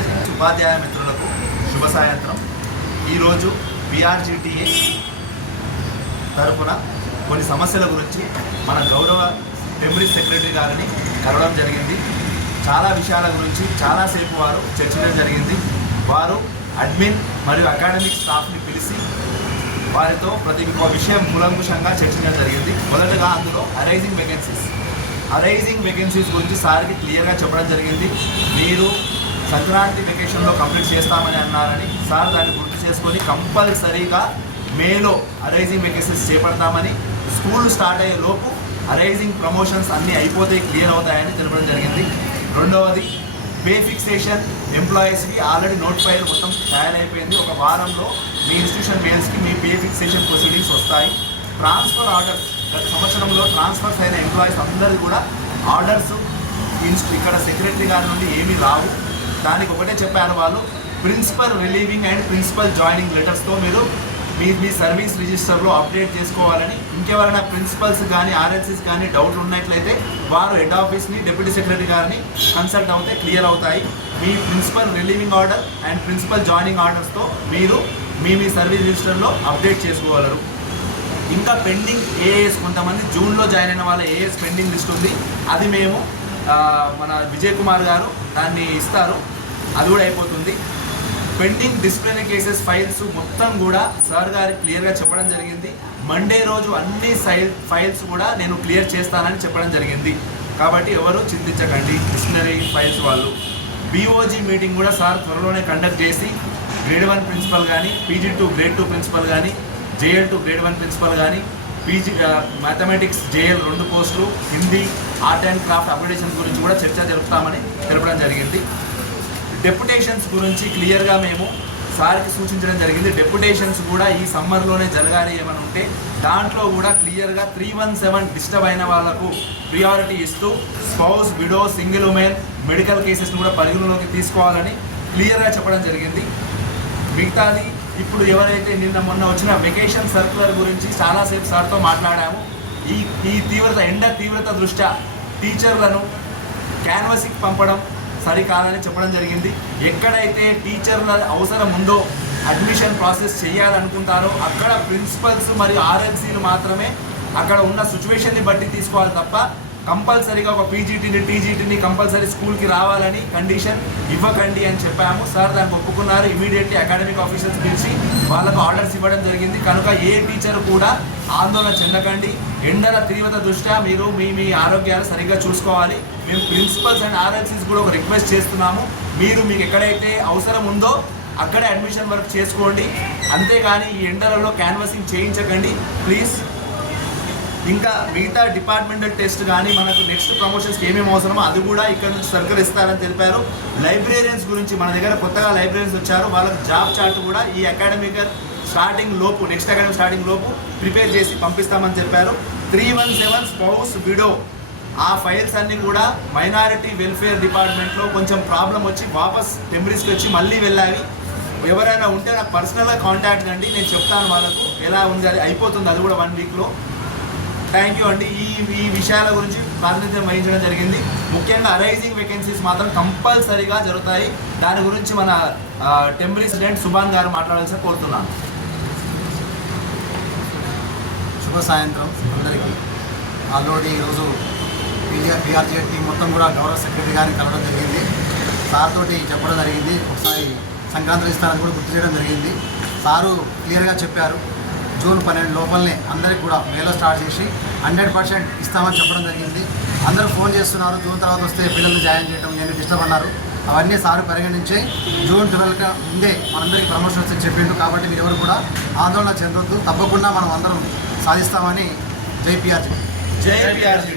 ఉపాధ్యాయ మిత్రులకు శుభ సాయంత్రం. ఈరోజు బీఆర్జీటీఏ తరఫున కొన్ని సమస్యల గురించి మన గౌరవ టెంబరీ సెక్రటరీ గారిని కలవడం జరిగింది. చాలా విషయాల గురించి చాలాసేపు వారు చర్చించడం జరిగింది. వారు అడ్మిన్ మరియు అకాడమిక్ స్టాఫ్ని పిలిచి వారితో ప్రతి ఒక్క విషయం కూలంకుషంగా చర్చించడం జరిగింది. మొదటగా అందులో అరైజింగ్ వేకెన్సీస్ అరైజింగ్ వేకెన్సీస్ గురించి సార్కి క్లియర్గా చెప్పడం జరిగింది. మీరు సంక్రాంతి వెకేషన్లో కంప్లీట్ చేస్తామని అన్నారని సార్ దాన్ని గుర్తు చేసుకొని కంపల్సరీగా మేలో అరైజింగ్ వెకేషన్స్ చేపడతామని స్కూల్ స్టార్ట్ అయ్యే లోపు అరైజింగ్ ప్రమోషన్స్ అన్నీ అయిపోతే క్లియర్ అవుతాయని తెలపడం జరిగింది. రెండవది పే ఫిక్సేషన్ ఎంప్లాయీస్కి ఆల్రెడీ నోటిఫై మొత్తం తయారైపోయింది. ఒక వారంలో మీ ఇన్స్టిట్యూషన్ మెయిల్స్కి మీ పే ఫిక్సేషన్ ప్రొసీడింగ్స్ వస్తాయి. ట్రాన్స్ఫర్ ఆర్డర్స్ గత సంవత్సరంలో ట్రాన్స్ఫర్స్ అయిన ఎంప్లాయీస్ అందరూ కూడా ఆర్డర్స్ ఇన్స్ ఇక్కడ సెక్రటరీ గారి నుండి ఏమీ రావు. దానికి ఒకటే చెప్పారు వాళ్ళు principal relieving and principal joining లెటర్స్తో మీరు మీ మీ సర్వీస్ రిజిస్టర్లో అప్డేట్ చేసుకోవాలని ఇంకెవరైనా ప్రిన్సిపల్స్ కానీ ఆర్ఎల్సీస్ కానీ డౌట్లు ఉన్నట్లయితే వారు హెడ్ ఆఫీస్ని డిప్యూటీ సెక్రటరీ గారిని కన్సల్ట్ అవుతే క్లియర్ అవుతాయి. మీ principal relieving order and principal joining ఆర్డర్స్తో మీరు మీ మీ సర్వీస్ రిజిస్టర్లో అప్డేట్ చేసుకోగలరు. ఇంకా పెండింగ్ ఏఎస్ కొంతమంది జూన్లో జాయిన్ అయిన వాళ్ళ ఏఎస్ పెండింగ్ లిస్ట్ ఉంది. అది మేము మన విజయ్ కుమార్ గారు దాన్ని ఇస్తారు. అది కూడా అయిపోతుంది. పెండింగ్ డిస్ప్లినరీ కేసెస్ ఫైల్స్ మొత్తం కూడా సార్ గారికి క్లియర్గా చెప్పడం జరిగింది. మండే రోజు అన్ని సైల్ ఫైల్స్ కూడా నేను క్లియర్ చేస్తానని చెప్పడం జరిగింది. కాబట్టి ఎవరు చింతించకండి డిస్ప్లినరీ ఫైల్స్ వాళ్ళు. బీఓజీ మీటింగ్ కూడా సార్ త్వరలోనే కండక్ట్ చేసి గ్రేడ్ వన్ ప్రిన్సిపల్ కానీ PG two grade two principal కానీ JL two grade one principal కానీ పీజీ మ్యాథమెటిక్స్ జేఎల్ రెండు పోస్టులు Hindi art and craft application గురించి కూడా చర్చ జరుపుతామని తెలపడం జరిగింది. డెప్యుటేషన్స్ గురించి క్లియర్గా మేము సార్కి సూచించడం జరిగింది. డెప్యుటేషన్స్ కూడా ఈ సమ్మర్లోనే జరగాలి ఏమైనా ఉంటే దాంట్లో కూడా క్లియర్గా త్రీ వన్ సెవెన్ డిస్టర్బ్ అయిన వాళ్ళకు ప్రియారిటీ ఇస్తూ spouse widow single women medical కేసెస్ని కూడా పరిగణలోకి తీసుకోవాలని క్లియర్గా చెప్పడం జరిగింది. మిగతాది ఇప్పుడు ఎవరైతే నిన్న మొన్న వచ్చిన వెకేషన్ సర్కులర్ గురించి చాలాసేపు సార్తో మాట్లాడాము. ఈ ఈ తీవ్రత ఎండ తీవ్రత దృష్ట్యా టీచర్లను క్యాన్వసింగ్ పంపడం సరికాదని చెప్పడం జరిగింది. ఎక్కడైతే టీచర్ల అవసరం ఉందో అడ్మిషన్ ప్రాసెస్ చేయాలనుకుంటారో అక్కడ ప్రిన్సిపల్స్ మరియు ఆర్ఎంసీలు మాత్రమే అక్కడ ఉన్న సిచ్యువేషన్ని బట్టి తీసుకోవాలి తప్ప కంపల్సరీగా ఒక పీజీటీని టీజీటీని కంపల్సరీ స్కూల్కి రావాలని కండిషన్ ఇవ్వకండి అని చెప్పాము. సార్ దానికి ఒప్పుకున్నారు. ఇమీడియట్లీ అకాడమిక్ ఆఫీసర్స్ పిలిచి వాళ్ళకు ఆర్డర్స్ ఇవ్వడం జరిగింది. కనుక ఏ టీచర్ కూడా ఆందోళన చెందకండి. ఎండల తీవ్రత దృష్ట్యా మీరు మీ మీ ఆరోగ్యాలు సరిగ్గా చూసుకోవాలి. మేము ప్రిన్సిపల్స్ అండ్ ఆర్ఎల్సీస్ కూడా ఒక రిక్వెస్ట్ చేస్తున్నాము. మీరు మీకు ఎక్కడైతే అవసరం ఉందో అక్కడే అడ్మిషన్ వర్క్ చేసుకోండి. అంతేగాని ఈ ఎండలలో క్యాన్వసింగ్ చేయించకండి. ప్లీజ్ ఇంకా మిగతా డిపార్ట్మెంటల్ టెస్ట్ కానీ మనకు నెక్స్ట్ ప్రమోషన్స్ ఏమేమి అవసరమో అది కూడా ఇక్కడ నుంచి సర్కిల్ ఇస్తారని తెలిపారు. లైబ్రేరియన్స్ గురించి మన దగ్గర కొత్తగా లైబ్రేరియన్స్ వచ్చారు. వాళ్ళకి జాబ్ చార్ట్ కూడా ఈ అకాడమిక్ స్టార్టింగ్ లోపు నెక్స్ట్ అకాడమిక్ స్టార్టింగ్ లోపు ప్రిపేర్ చేసి పంపిస్తామని చెప్పారు. Three one seven spouse widow. ఆ ఫైల్స్ అన్నీ కూడా మైనారిటీ వెల్ఫేర్ డిపార్ట్మెంట్లో కొంచెం ప్రాబ్లం వచ్చి వాపస్ టెంపరీస్కి వచ్చి మళ్ళీ వెళ్ళాలి. ఎవరైనా ఉంటే నాకు పర్సనల్గా కాంటాక్ట్ అండి. నేను చెప్తాను వాళ్ళకు ఎలా ఉంది అది అయిపోతుంది అది కూడా వన్ వీక్లో. థ్యాంక్ యూ అండి ఈ ఈ విషయాల గురించి ప్రాతినిధ్యం వహించడం జరిగింది. ముఖ్యంగా అరైజింగ్ వేకెన్సీస్ మాత్రం కంపల్సరీగా జరుగుతాయి. దాని గురించి మన టెంపరీ ప్రెసిడెంట్ సుభాన్ గారు మాట్లాడాల్సి కోరుతున్నాను. శుభ సాయంత్రం అందరికీ. ఆల్రెడీ ఈరోజు పిఆర్ పిఆర్జీ టీం మొత్తం కూడా గౌరవ సెక్రటరీ గారిని కలవడం జరిగింది. సార్ తోటి చెప్పడం జరిగింది. ఒకసారి సంక్రాంతి ఇస్తారని కూడా గుర్తు చేయడం జరిగింది. సారు క్లియర్గా చెప్పారు. జూన్ పన్నెండు లోపలనే అందరికి కూడా మేలో స్టార్ట్ చేసి హండ్రెడ్ పర్సెంట్ ఇస్తామని చెప్పడం జరిగింది. అందరూ ఫోన్ చేస్తున్నారు జూన్ తర్వాత వస్తే పిల్లల్ని జాయిన్ చేయడం ఇవన్నీ డిస్టర్బ్ అన్నారు. అవన్నీ సారు పరిగణించి జూన్ ట్వెల్వ్కి ముందే మనందరికీ ప్రమోషన్ వచ్చి చెప్పిండు. కాబట్టి మీరు ఎవరు కూడా ఆందోళన చెందొద్దు. తప్పకుండా మనం అందరం సాధిస్తామని జైపీఆర్జీ జైపీఆర్జీ